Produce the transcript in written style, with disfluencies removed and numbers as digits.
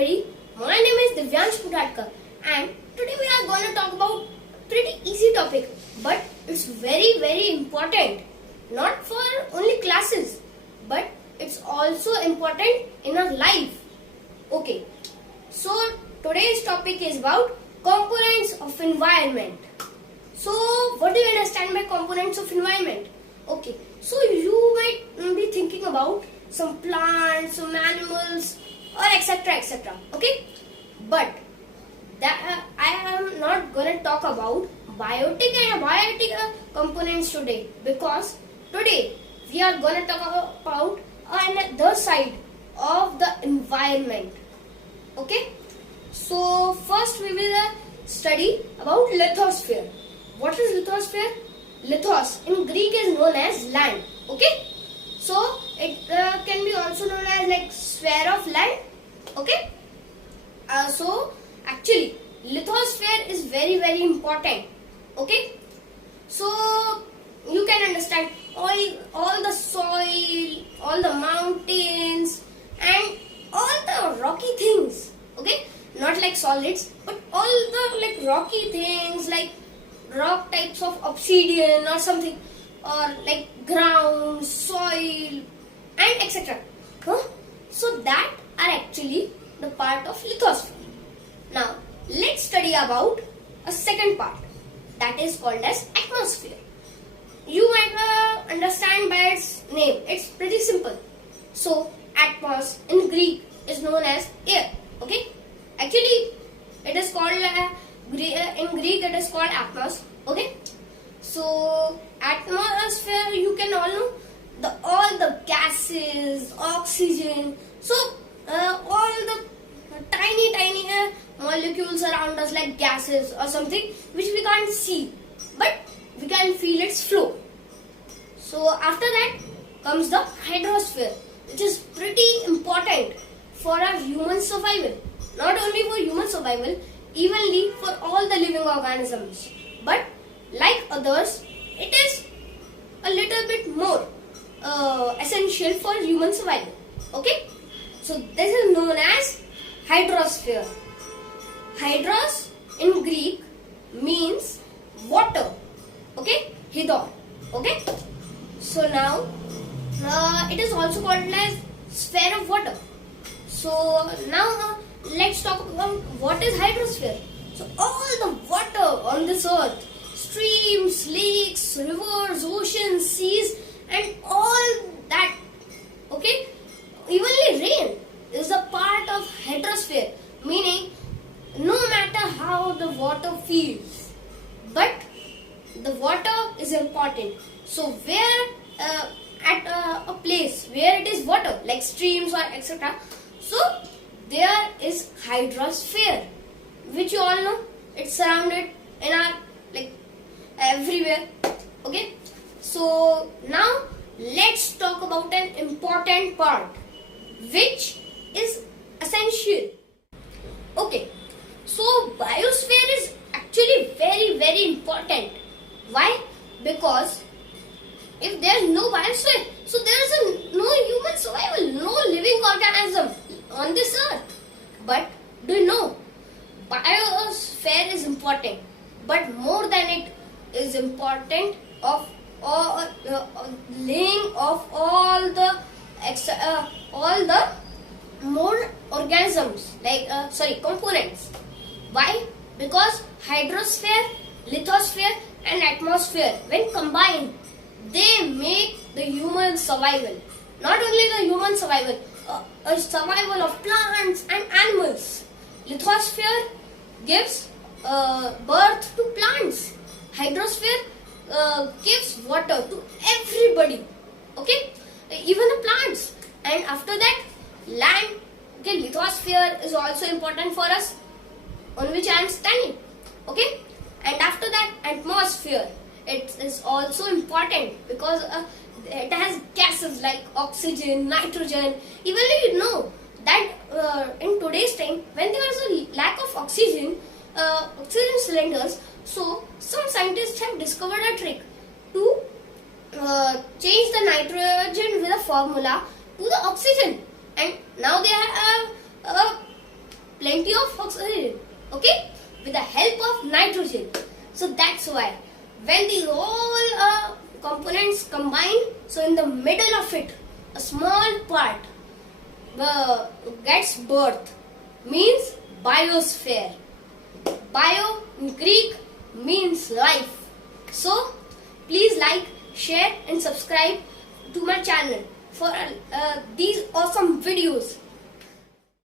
everybody, my name is and today we are going to talk about pretty easy topic, but it's very important, not for only classes, but it's also important in our life. Okay, so today's topic is about components of environment. So what do you understand by components of environment? Okay, so you might be thinking about some plants, some animals, or etc. Okay, but that I am not gonna talk about biotic and abiotic components today, because today we are gonna talk about another side of the environment. Okay, so first we will study about lithosphere. What is lithosphere? Lithos in Greek is known as land. Okay, so it can be also known as like sphere of land. Okay, so actually lithosphere is very important. Okay, so you can understand all the soil, all the mountains, and all the rocky things. Okay, not like solids, but all the like rocky things like rock types of obsidian or something, or like ground, soil, and etc. So that are actually the part of lithosphere. Now let's study about a second part, that is called as atmosphere. You might understand by its name, it's pretty simple. So atmos in Greek is known as air. Okay, actually it is called in Greek it is called atmos. Okay, so atmosphere, you can all know all the gases, oxygen, so all the tiny molecules around us like gases or something which we can't see, but we can feel its flow. So after that comes the hydrosphere, which is pretty important for our human survival. Not only for human survival, evenly for all the living organisms, but like others, it is a little bit more essential for human survival. Okay, so this is known as hydrosphere. Hydros in Greek means water. Okay, hydor. Okay, so now it is also called as sphere of water. So now let's talk about what is hydrosphere. So all the water on this earth, streams, lakes, rivers, oceans, seas, and all that, okay, evenly rain is a part of hydrosphere, meaning no matter how the water feels, but the water is important. So where at a place where it is water like streams or etc., so there is hydrosphere, which you all know, it's surrounded in our like everywhere. Okay, so now let's talk about an important part which is essential. Okay, so biosphere is actually very important. Why? Because if there is no biosphere, so there is no human survival, no living organism on this earth. But do you know, biosphere is important, but more than it is important of laying of all the more organisms like components. Why? Because hydrosphere, lithosphere, and atmosphere, when combined, they make the human survival. Not only the human survival, a survival of plants and animals. Lithosphere gives birth to plants. Hydrosphere gives water to everybody. Okay, even the plants. And after that, land. Okay, lithosphere is also important for us, on which I am standing. Okay, and after that, atmosphere. It is also important because it has gases like oxygen, nitrogen. Even you know that in today's time, when there is a lack of oxygen cylinders, so some scientists have discovered a trick to change the nitrogen with a formula to the oxygen, and now they have plenty of oxygen, okay, with the help of nitrogen. So that's why when the all components combine, so in the middle of it, a small part gets birth, means biosphere. Bio in Greek means life. So please like, share and subscribe to my channel for these awesome videos.